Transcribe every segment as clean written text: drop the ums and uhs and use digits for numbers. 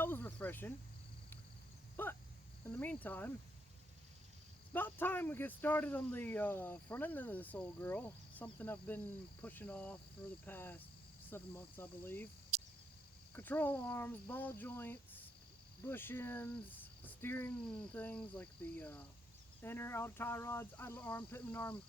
that was refreshing. But in the meantime, it's about time we get started on the front end of this old girl. Something I've been pushing off for the past 7 months, I believe. Control arms, ball joints, bushings, steering things like the inner outer tie rods, idler arm, pitman arm,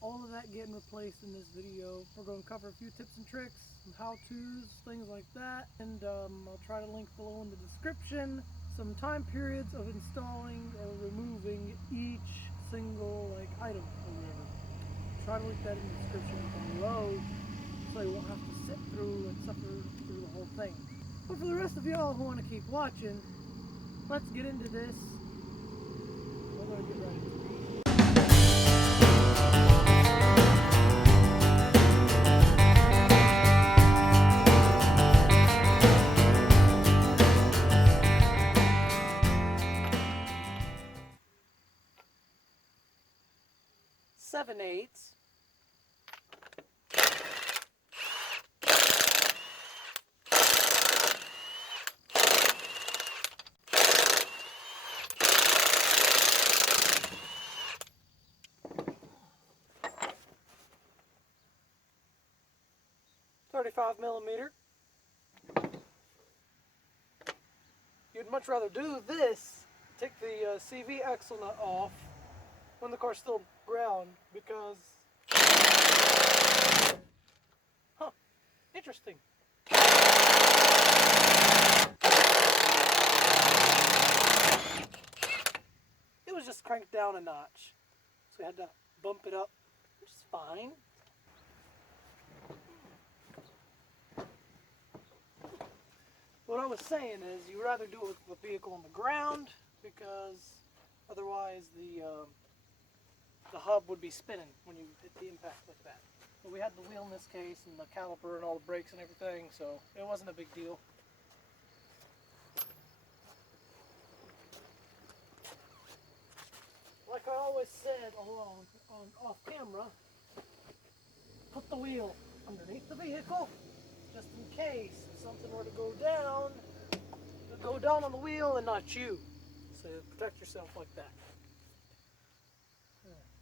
all of that getting replaced in this video. We're going to cover a few tips and tricks, some how-tos, things like that, and I'll try to link below in the description some time periods of installing or removing each single item or whatever. Try to link that in the description below so you won't have to sit through and suffer through the whole thing. But for the rest of y'all who want to keep watching, let's get into this. We're going to get ready. Seven eighths. .35mm. You'd much rather do this, take the CV axle nut off when the car's still ground, because interesting. It was just cranked down a notch, so we had to bump it up, which is fine. What I was saying is, you'd rather do it with the vehicle on the ground, because otherwise the hub would be spinning when you hit the impact like that. But we had the wheel in this case, and the caliper and all the brakes and everything, so it wasn't a big deal. Like I always said off camera, put the wheel underneath the vehicle, just in case something were to go down, it'll go down on the wheel and not you. So protect yourself like that.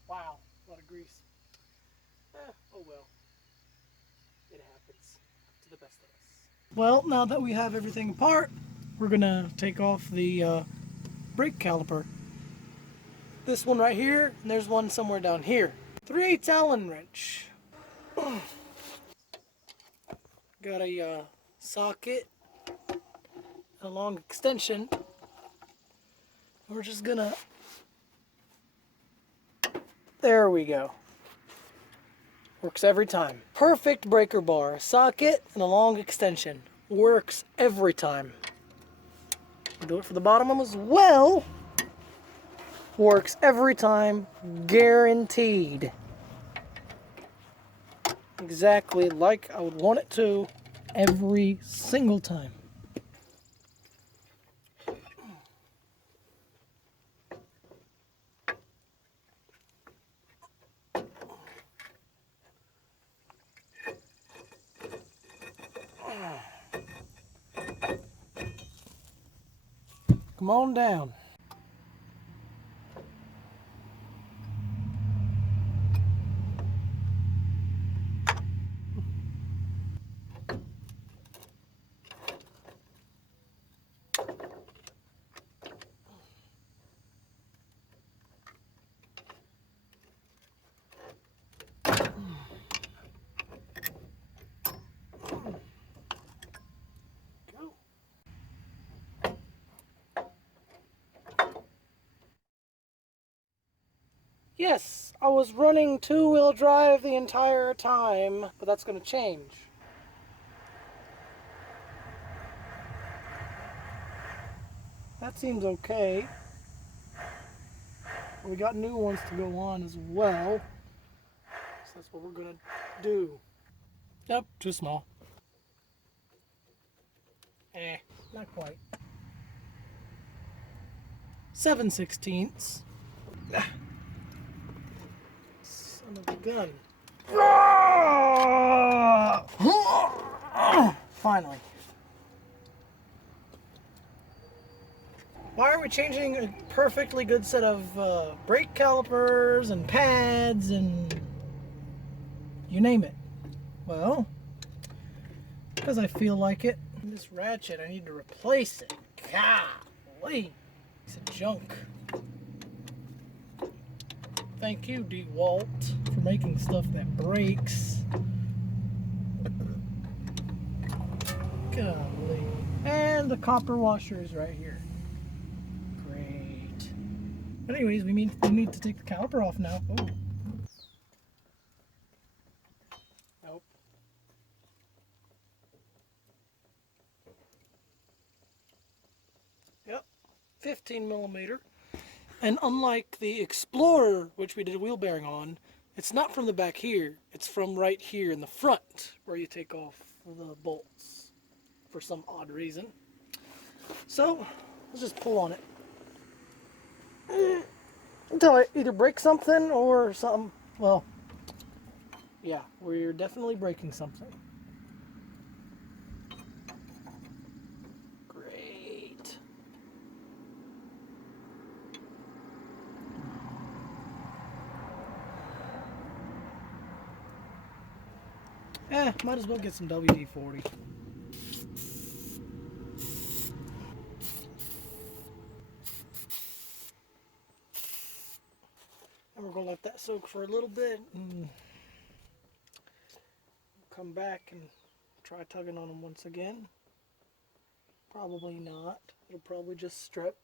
Wow, a lot of grease. Oh well. It happens to the best of us. Well, now that we have everything apart, we're gonna take off the brake caliper. This one right here, and there's one somewhere down here. 3/8 Allen wrench. Got a socket, a long extension. We're just gonna, there we go. Works every time. Perfect breaker bar, socket and a long extension. Works every time. We'll do it for the bottom one as well. Works every time, guaranteed. Exactly like I would want it to, every single time. Come on down. Yes, I was running two-wheel drive the entire time, but that's going to change. That seems okay. We got new ones to go on as well, so that's what we're going to do. Yep, too small. Not quite. 7/16. Son of a gun. Finally. we changing a perfectly good set of brake calipers and pads and you name it? Well, because I feel like it. This ratchet, I need to replace it. Golly, it's a junk. Thank you, DeWalt, for making stuff that breaks. Golly. And the copper washer is right here. Great. Anyways, we need to take the caliper off now. Oh. Nope. Yep. 15 millimeter. And unlike the Explorer, which we did a wheel bearing on, it's not from the back here. It's from right here in the front where you take off the bolts for some odd reason. So, let's just pull on it. Until I either break something or something. Well, yeah, we're definitely breaking something. Great. Might as well get some WD-40. And we're going to let that soak for a little bit and come back and try tugging on them once again. Probably not. It'll probably just strip.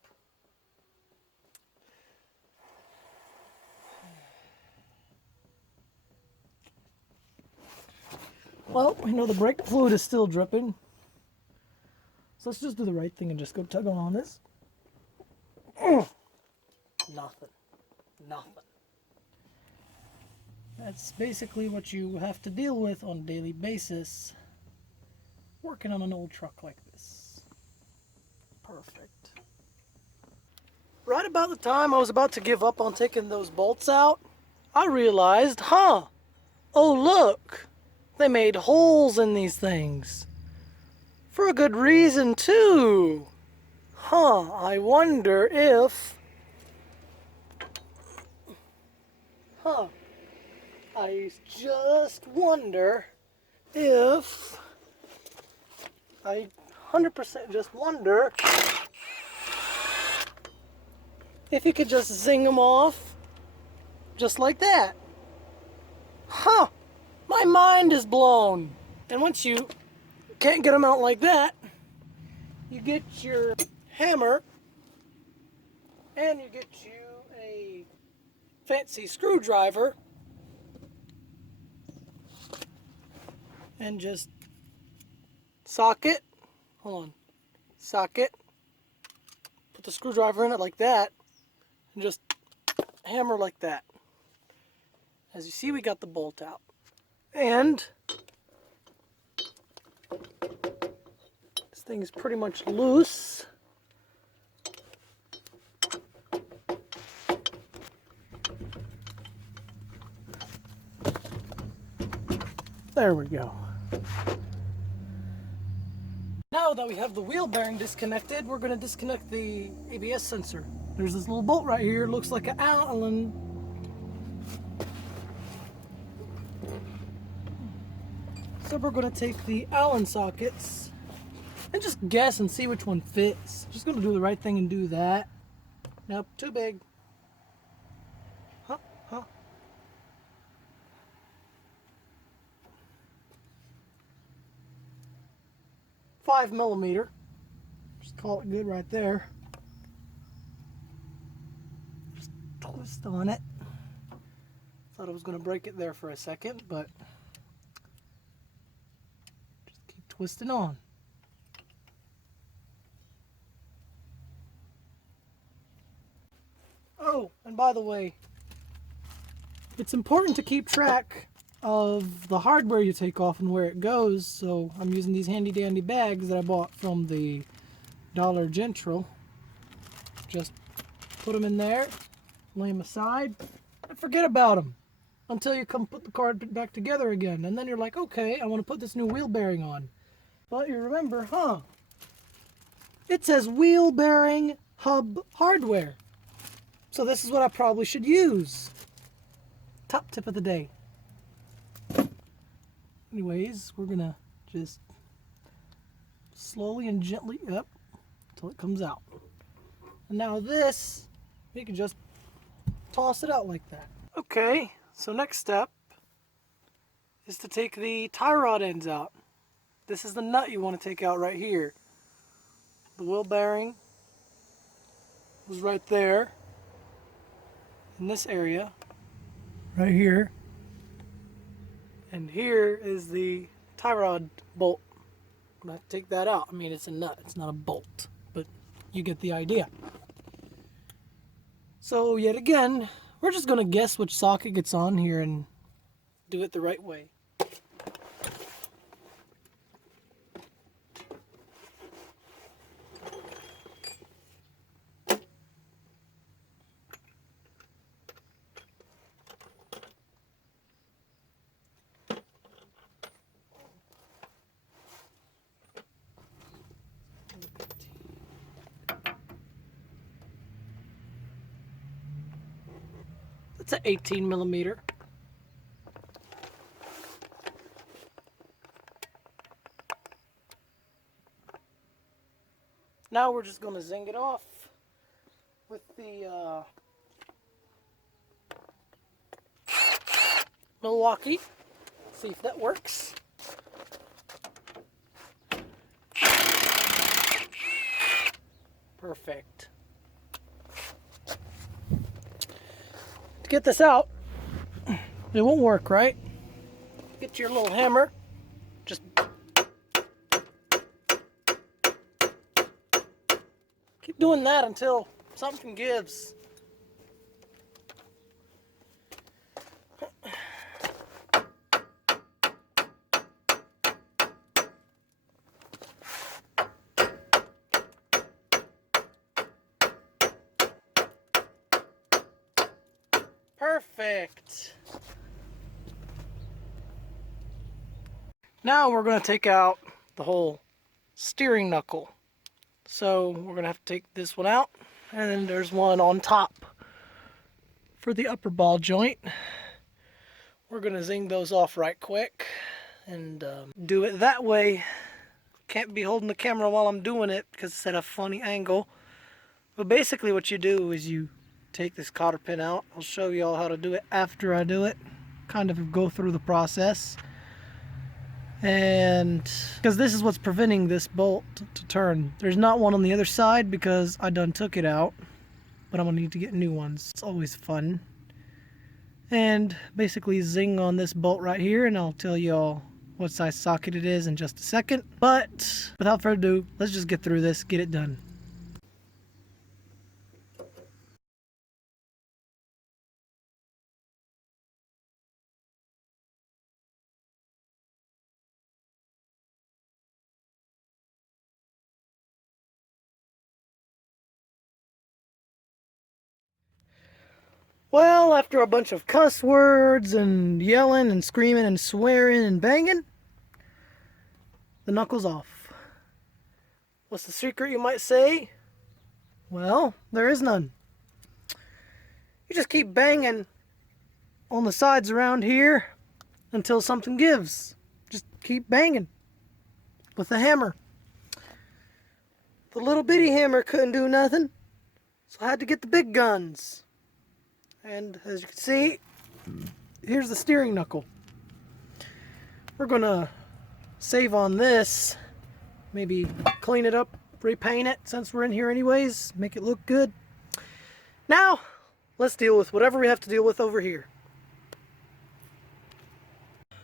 Well, we know the brake fluid is still dripping. So let's just do the right thing and just go tugging on this. Nothing. Nothing. That's basically what you have to deal with on a daily basis working on an old truck like this. Perfect. Right about the time I was about to give up on taking those bolts out, I realized, oh look, they made holes in these things. For a good reason too. I wonder if... I just wonder if... I 100% just wonder if you could just zing them off just like that. My mind is blown. And once you can't get them out like that, you get your hammer and you get you a fancy screwdriver and just socket, socket, put the screwdriver in it like that and just hammer like that. As you see, we got the bolt out. And this thing is pretty much loose. There we go. Now that we have the wheel bearing disconnected, we're going to disconnect the ABS sensor. There's this little bolt right here. It looks like an Allen. So we're going to take the Allen sockets and just guess and see which one fits. Just going to do the right thing and do that. Nope, too big. 5 millimeter. Just call it good right there. Just twist on it. Thought I was going to break it there for a second, but just keep twisting on. Oh, and by the way, it's important to keep track of the hardware you take off and where it goes, so I'm using these handy dandy bags that I bought from the Dollar General. Just put them in there, lay them aside, and forget about them until you come put the car back together again, and then you're like, okay, I want to put this new wheel bearing on. But you remember, it says wheel bearing hub hardware. So this is what I probably should use. Top tip of the day. Anyways, we're gonna just slowly and gently up until it comes out. And now this, you can just toss it out like that. Okay, so next step is to take the tie rod ends out. This is the nut you want to take out right here. The wheel bearing was right there in this area, right here. And here is the tie rod bolt. I'm going to take that out. I mean, it's a nut, it's not a bolt, but you get the idea. So yet again, we're just going to guess which socket gets on here and do it the right way. It's an 18 millimeter. Now we're just going to zing it off with the Milwaukee. See if that works. Perfect. To get this out, it won't work, right? Get your little hammer. Just keep doing that until something gives. Perfect. Now we're going to take out the whole steering knuckle. So we're going to have to take this one out, and then there's one on top for the upper ball joint. We're going to zing those off right quick and do it that way. Can't be holding the camera while I'm doing it because it's at a funny angle. But basically what you do is you take this cotter pin out. I'll show you all how to do it after I do it. Kind of go through the process. And because this is what's preventing this bolt to turn. There's not one on the other side because I done took it out. But I'm going to need to get new ones. It's always fun. And basically zing on this bolt right here, and I'll tell you all what size socket it is in just a second. But without further ado, let's just get through this, get it done. Well, after a bunch of cuss words and yelling and screaming and swearing and banging, the knuckle's off. What's the secret, you might say? Well, there is none. You just keep banging on the sides around here until something gives. Just keep banging with a hammer. The little bitty hammer couldn't do nothing, so I had to get the big guns. And as you can see, here's the steering knuckle. We're gonna save on this, maybe clean it up, repaint it since we're in here anyways, make it look good. Now, let's deal with whatever we have to deal with over here.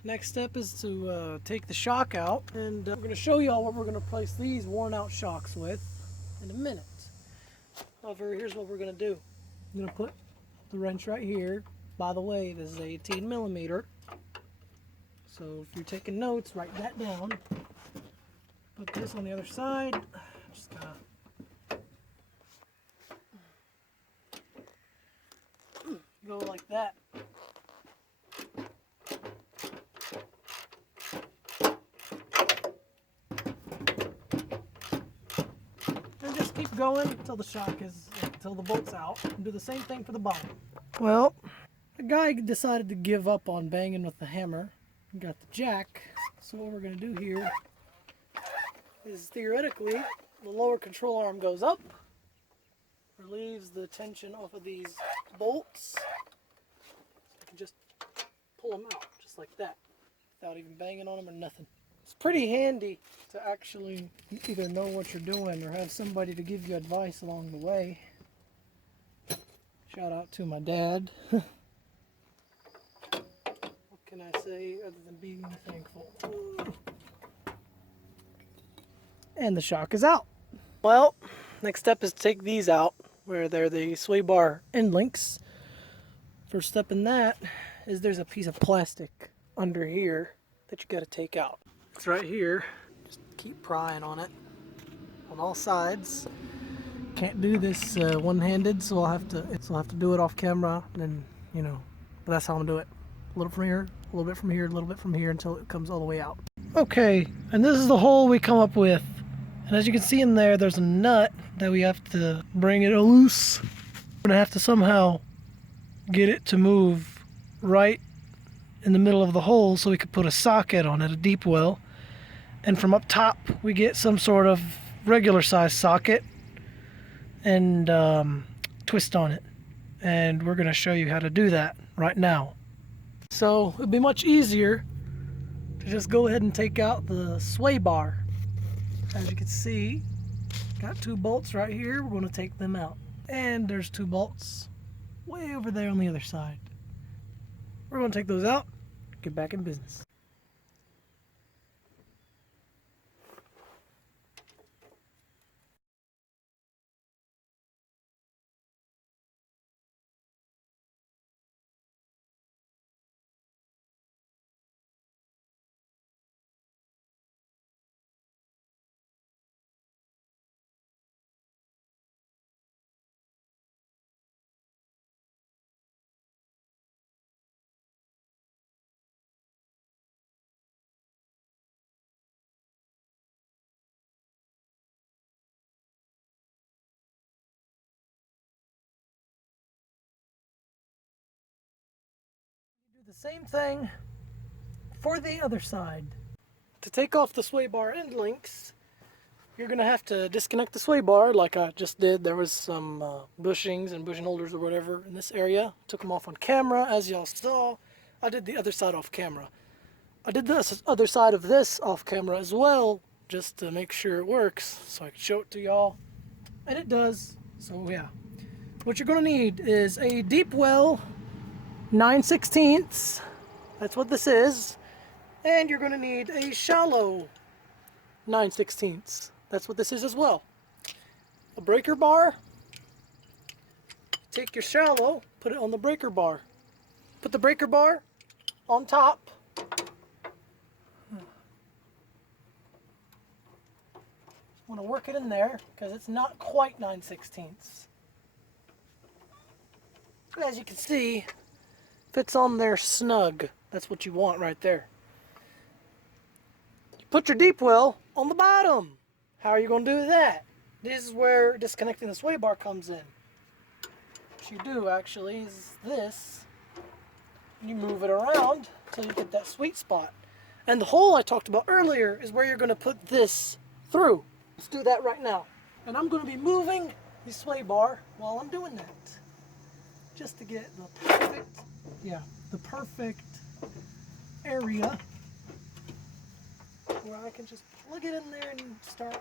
Next step is to take the shock out, and we're gonna show you all what we're gonna replace these worn out shocks with in a minute. However, here's what we're gonna do. I'm gonna put the wrench right here. By the way, this is 18 millimeter. So if you're taking notes, write that down. Put this on the other side. Just kind of go like that. And just keep going until the bolt's out, and do the same thing for the bottom. Well, the guy decided to give up on banging with the hammer. We got the jack. So what we're going to do here is theoretically the lower control arm goes up, relieves the tension off of these bolts. So you can just pull them out just like that without even banging on them or nothing. It's pretty handy to actually either know what you're doing or have somebody to give you advice along the way. Shout out to my dad. What can I say other than being thankful? And the shock is out. Well, next step is to take these out where they're the sway bar end links. First step in that is there's a piece of plastic under here that you got to take out. It's right here. Just keep prying on it on all sides. Can't do this one-handed, so I'll have to do it off camera, and then, but that's how I'm gonna do it. A little from here, a little bit from here, a little bit from here until it comes all the way out. Okay, and this is the hole we come up with. And as you can see in there, there's a nut that we have to bring it loose. We're gonna have to somehow get it to move right in the middle of the hole so we could put a socket on it, a deep well. And from up top, we get some sort of regular size socket and twist on it. And we're gonna show you how to do that right now. So it'd be much easier to just go ahead and take out the sway bar. As you can see, got 2 bolts right here. We're going to take them out. And there's 2 bolts way over there on the other side. We're going to take those out, get back in business. Do the same thing for the other side. To take off the sway bar end links, you're going to have to disconnect the sway bar like I just did. There was some bushings and bushing holders or whatever in this area. Took them off on camera. As y'all saw, I did the other side off camera. I did the other side of this off camera as well, just to make sure it works, so I can show it to y'all. And it does, so yeah. What you're going to need is a deep well 9/16. That's what this is. And you're going to need a shallow 9/16. That's what this is as well. A breaker bar. Take your shallow, put it on the breaker bar. Put the breaker bar on top. Want to work it in there because it's not quite 9/16. As you can see, fits on there snug. That's what you want right there. You put your deep well on the bottom. How are you going to do that? This is where disconnecting the sway bar comes in. What you do actually is this. You move it around until you get that sweet spot. And the hole I talked about earlier is where you're going to put this through. Let's do that right now. And I'm going to be moving the sway bar while I'm doing that. Just to get the perfect area where I can just plug it in there and start,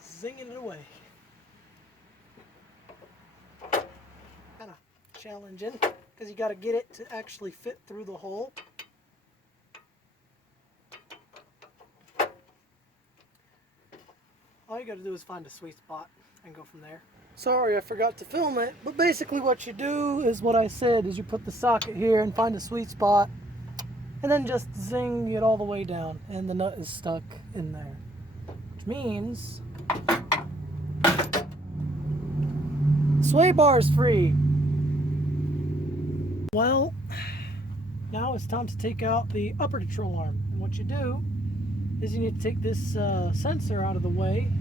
zinging it away. Kind of challenging because you got to get it to actually fit through the hole. All you got to do is find a sweet spot and go from there. Sorry, I forgot to film it, but basically what you do is what I said, is you put the socket here and find a sweet spot, and then just zing it all the way down, and the nut is stuck in there. Which means sway bar is free. Well, now it's time to take out the upper control arm. And what you do is you need to take this sensor out of the way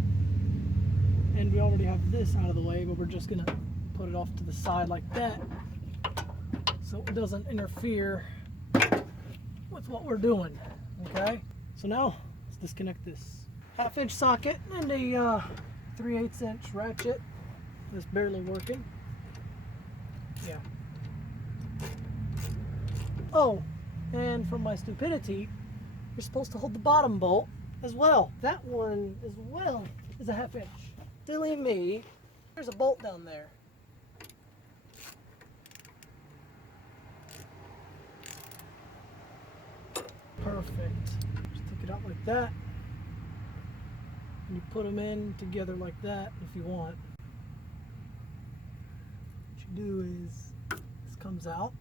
And we already have this out of the way, but we're just gonna put it off to the side like that so it doesn't interfere with what we're doing. Okay, so now let's disconnect this 1/2 inch socket and a 3/8 inch ratchet that's barely working. Yeah. Oh, and from my stupidity, you're supposed to hold the bottom bolt as well. That one as well is a 1/2 inch. Silly me. There's a bolt down there. Perfect. Just take it out like that. And you put them in together like that if you want. What you do is, this comes out.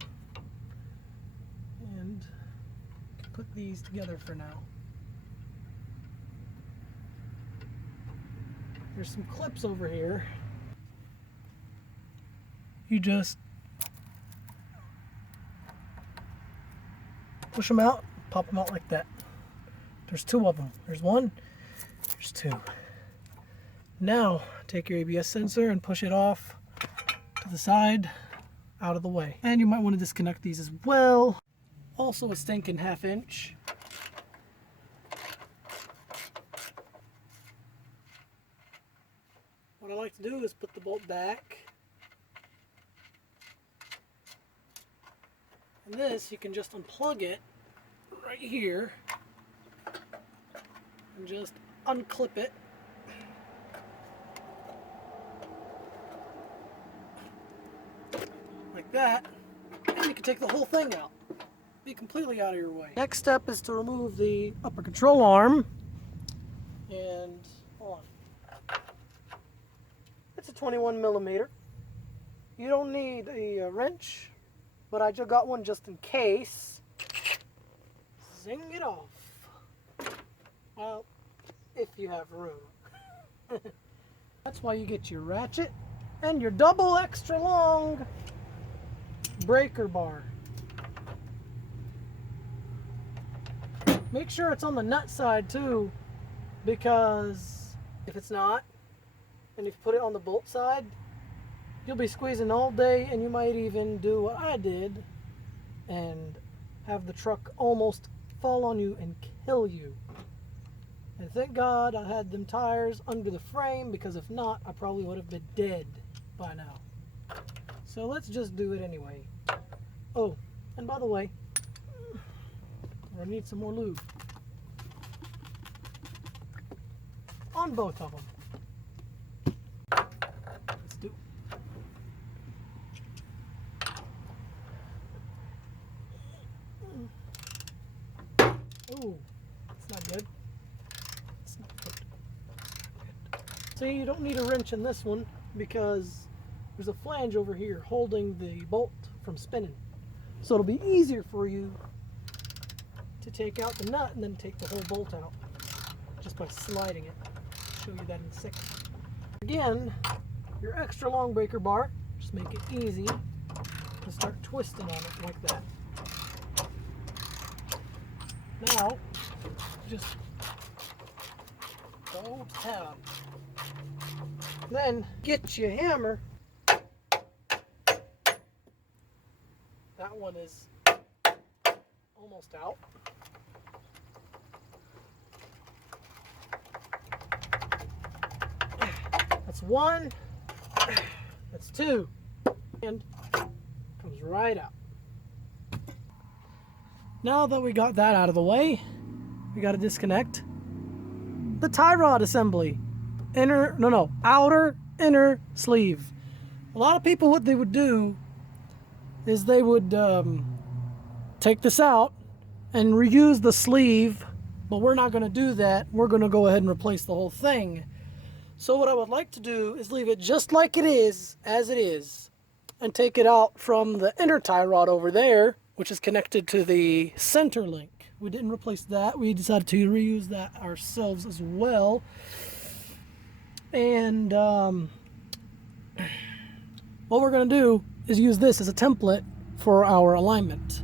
And you can put these together for now. There's some clips over here. You just push them out, pop them out like that. There's 2 of them. There's 1, there's 2. Now take your ABS sensor and push it off to the side, out of the way. And you might want to disconnect these as well. Also a stinking 1/2 inch. What I like to do is put the bolt back. And this, you can just unplug it right here and just unclip it. Like that. And you can take the whole thing out. Be completely out of your way. Next step is to remove the upper control arm. And hold on. It's a 21mm. You don't need a wrench, but I just got one just in case. Zing it off. Well, if you have room. That's why you get your ratchet and your double extra long breaker bar. Make sure it's on the nut side too, because if it's not, and if you put it on the bolt side, you'll be squeezing all day, and you might even do what I did and have the truck almost fall on you and kill you. And thank God I had them tires under the frame, because if not, I probably would have been dead by now. So let's just do it anyway. Oh, and by the way, I need some more lube on both of them. Let's do it. Ooh, it's not good. It's not good. See, you don't need a wrench in this one because there's a flange over here holding the bolt from spinning. So it'll be easier for you to take out the nut and then take the whole bolt out just by sliding it. I'll show you that in a second. Again, your extra long breaker bar, just make it easy to start twisting on it like that. Now, just go to town. Then get your hammer. That one is almost out. That's 1. That's 2. And comes right out. Now that we got that out of the way, we got to disconnect the tie rod assembly. Outer, inner sleeve. A lot of people, what they would do is they would take this out and reuse the sleeve, but we're not going to do that. We're going to go ahead and replace the whole thing. So what I would like to do is leave it just like it is, as it is, and take it out from the inner tie rod over there, which is connected to the center link. We didn't replace that. We decided to reuse that ourselves as well. And what we're going to do is use this as a template for our alignment.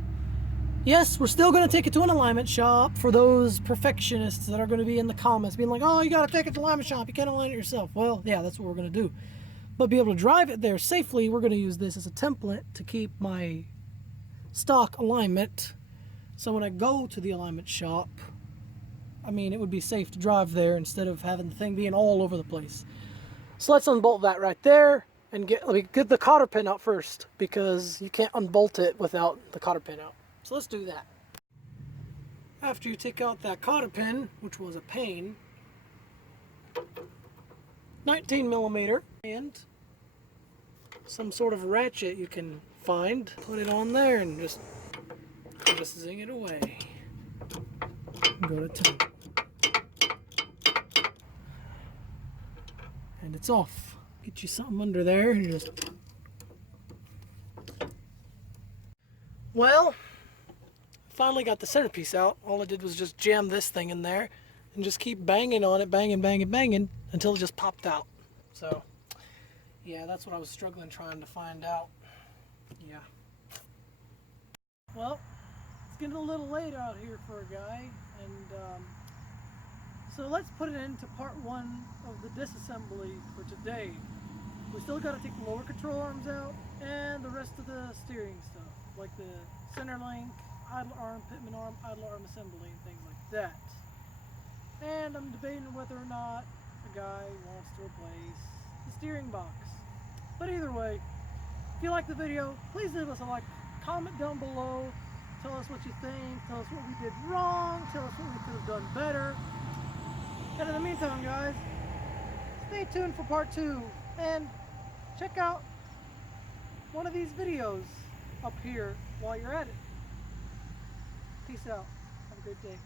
Yes, we're still going to take it to an alignment shop for those perfectionists that are going to be in the comments being like, oh, you got to take it to the alignment shop, you can't align it yourself. Well, yeah, that's what we're going to do. But be able to drive it there safely, we're going to use this as a template to keep my stock alignment. So when I go to the alignment shop, I mean, it would be safe to drive there instead of having the thing being all over the place. So let's unbolt that right there and let me get the cotter pin out first, because you can't unbolt it without the cotter pin out. So let's do that. After you take out that cotter pin, which was a pain, 19 millimeter and some sort of ratchet you can find, put it on there and just zing it away. Go to 10. And it's off. Get you something under there and just... Well, finally got the centerpiece out. All I did was just jam this thing in there and just keep banging on it, banging until it just popped out. So yeah, that's what I was struggling trying to find out. Yeah. Well, it's getting a little late out here for a guy, and so let's put it into part one of the disassembly for today. We still got to take the lower control arms out and the rest of the steering stuff, like the center link, idle arm, pitman arm, idle arm assembly, and things like that. And I'm debating whether or not a guy wants to replace the steering box. But either way, if you like the video, please leave us a like, comment down below, tell us what you think, tell us what we did wrong, tell us what we could have done better. And in the meantime, guys, stay tuned for part two, and check out one of these videos up here while you're at it. Peace out. Have a great day.